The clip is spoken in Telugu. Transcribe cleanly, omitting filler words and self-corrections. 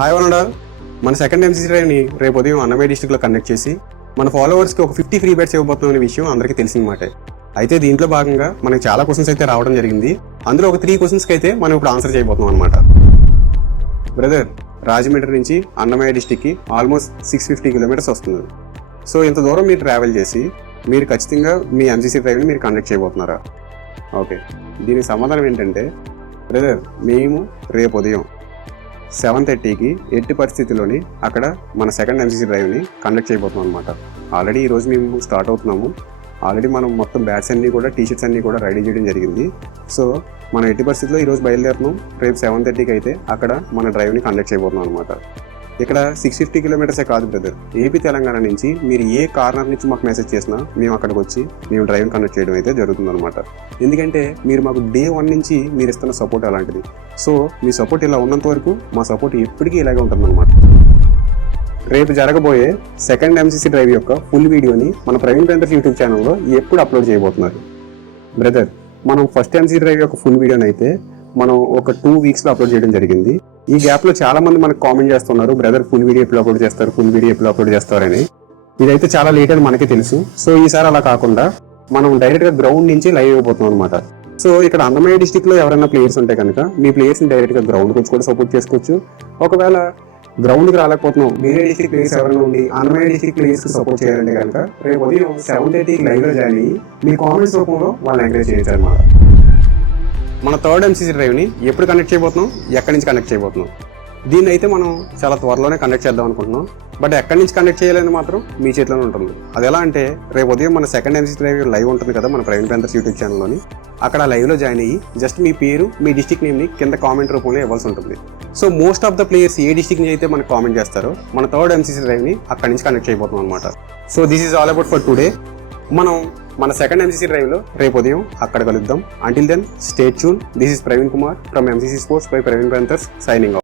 హాయ్ వన్ అండ్ ఆల్, మన సెకండ్ ఎంసీసీ డ్రైవ్ని రేపు ఉదయం అన్నమయ్య డిస్ట్రిక్ట్లో కండక్ట్ చేసి మన ఫాలోవర్స్కి ఒక 50 ఫ్రీ బెడ్స్ ఇవ్వబోతున్న విషయం అందరికీ తెలిసిన మాటే. అయితే దీంట్లో భాగంగా మనకి చాలా క్వశ్చన్స్ అయితే రావడం జరిగింది. అందులో ఒక 3 క్వశ్చన్స్కి అయితే మనం ఇప్పుడు ఆన్సర్ చేయబోతున్నాం అనమాట. బ్రదర్, రాజమండ్రి నుంచి అన్నమయ్య డిస్ట్రిక్ట్కి ఆల్మోస్ట్ 650 కిలోమీటర్స్ వస్తుంది. సో ఇంత దూరం మీరు ట్రావెల్ చేసి మీరు ఖచ్చితంగా మీ ఎంసీసీ డ్రైవ్ని మీరు కండక్ట్ చేయబోతున్నారా? ఓకే, దీనికి సమాధానం ఏంటంటే, బ్రదర్ మేము రేపు ఉదయం 7:30కి ఎట్టి పరిస్థితిలోని అక్కడ మన సెకండ్ ఎంసీసీ డ్రైవ్ని కండక్ట్ చేయబోతున్నాం అనమాట. ఆల్రెడీ ఈరోజు మేము స్టార్ట్ అవుతున్నాము. ఆల్రెడీ మనం మొత్తం బ్యాట్స్ అన్నీ కూడా టీషర్ట్స్ అన్నీ కూడా రెడీ చేయడం జరిగింది. సో మనం ఎట్టి పరిస్థితిలో ఈరోజు బయలుదేరుతున్నాం. రేపు 7:30కి అయితే అక్కడ మన డ్రైవ్ని కండక్ట్ చేయబోతున్నాం అనమాట. ఇక్కడ 650 కిలోమీటర్సే కాదు బ్రదర్, ఏపీ తెలంగాణ నుంచి మీరు ఏ కార్నర్ నుంచి మాకు మెసేజ్ చేసినా మేము అక్కడికి వచ్చి మేము డ్రైవ్ని కండక్ట్ చేయడం అయితే జరుగుతుంది అనమాట. ఎందుకంటే మీరు మాకు డే 1 నుంచి మీరు ఇస్తున్న సపోర్ట్ అలాంటిది. సో మీ సపోర్ట్ ఇలా ఉన్నంత వరకు మా సపోర్ట్ ఎప్పటికీ ఇలాగే ఉంటుందన్నమాట. రేపు జరగబోయే సెకండ్ ఎంసీసీ డ్రైవ్ యొక్క ఫుల్ వీడియోని మన ప్రవీణ్ పెంటర్స్ యూట్యూబ్ ఛానల్లో ఎప్పుడు అప్లోడ్ చేయబోతున్నారు? బ్రదర్, మనం ఫస్ట్ ఎంసీసీ డ్రైవ్ యొక్క ఫుల్ వీడియోని అయితే మనం ఒక 2 వీక్స్లో అప్లోడ్ చేయడం జరిగింది. ఈ గ్యాప్లో చాలా మంది మనకు కామెంట్ చేస్తున్నారు, బ్రదర్ ఫుల్ వీడియో ఎప్పుడు అప్లోడ్ చేస్తారు, ఫుల్ వీడియో ఎప్పుడు అప్లోడ్ చేస్తారని. ఇదైతే చాలా లేట్ అని మనకి తెలుసు. సో ఈసారి అలా కాకుండా మనం డైరెక్ట్గా గ్రౌండ్ నుంచి లైవ్ అయిపోతున్నాం అనమాట. సో ఇక్కడ అన్నమయ్య డిస్ట్రిక్ట్లో ఎవరైనా ప్లేయర్స్ ఉంటే కనుక మీ ప్లేయర్స్ని డైరెక్ట్గా గ్రౌండ్కి వచ్చి కూడా సపోర్ట్ చేసుకోవచ్చు. ఒకవేళ గ్రౌండ్కి రాలేకపోతున్నాం, వేరే డిస్ట్రిక్ట్ ప్లేయర్స్ ఎవరైనా ఉండి అన్నమయ్య డిస్ట్రిక్ట్ ప్లేయర్స్కి సపోర్ట్ చేయాలంటే కనుక రేపు ఉదయం 7:30కి లైవ్లో జాయిన్ అయ్యి మీ కామెంట్స్ రూపంలో వాళ్ళని ఎంకరేజ్ చేయొచ్చు అనమాట. మన థర్డ్ ఎంసీసీ డ్రైవ్ని ఎప్పుడు కండక్ట్ చేయబోతున్నాం, ఎక్కడి నుంచి కండక్ట్ చేయబోతున్నాం? దీన్ని అయితే మనం చాలా త్వరలోనే కండక్ట్ చేద్దాం అనుకుంటున్నాం. బట్ ఎక్కడి నుంచి కండక్ట్ చేయాలని మాత్రం మీ చేతిలోనే ఉంటుంది. అది ఎలా అంటే, రేపు ఉదయం మన సెకండ్ ఎంసీసీ డ్రైవ్ లైవ్ ఉంటుంది కదా మన ప్రవీణ్ పెంటర్స్ యూట్యూబ్ ఛానల్లోని. అక్కడ లైవ్లో జాయిన్ అయ్యి జస్ట్ మీ పేరు, మీ డిస్ట్రిక్ట్ నేమ్ని కింద కామెంట్ రూపంలో ఇవ్వాల్సి ఉంటుంది. So most of the players A district నుంచి అయితే మనకు కామెంట్ చేస్తారో మన థర్డ్ ఎంసీసీ డ్రైవ్ని అక్కడి నుంచి కండక్ట్ చేయబోతున్నాం అనమాట. So this is all about for today. మనం మన సెకండ్ ఎంసీసీ డ్రైవ్లో రేపు ఉదయం అక్కడ కలుద్దాం. Until then stay tune. This is Praveen Kumar from MCC sports by Praveen painters signing of.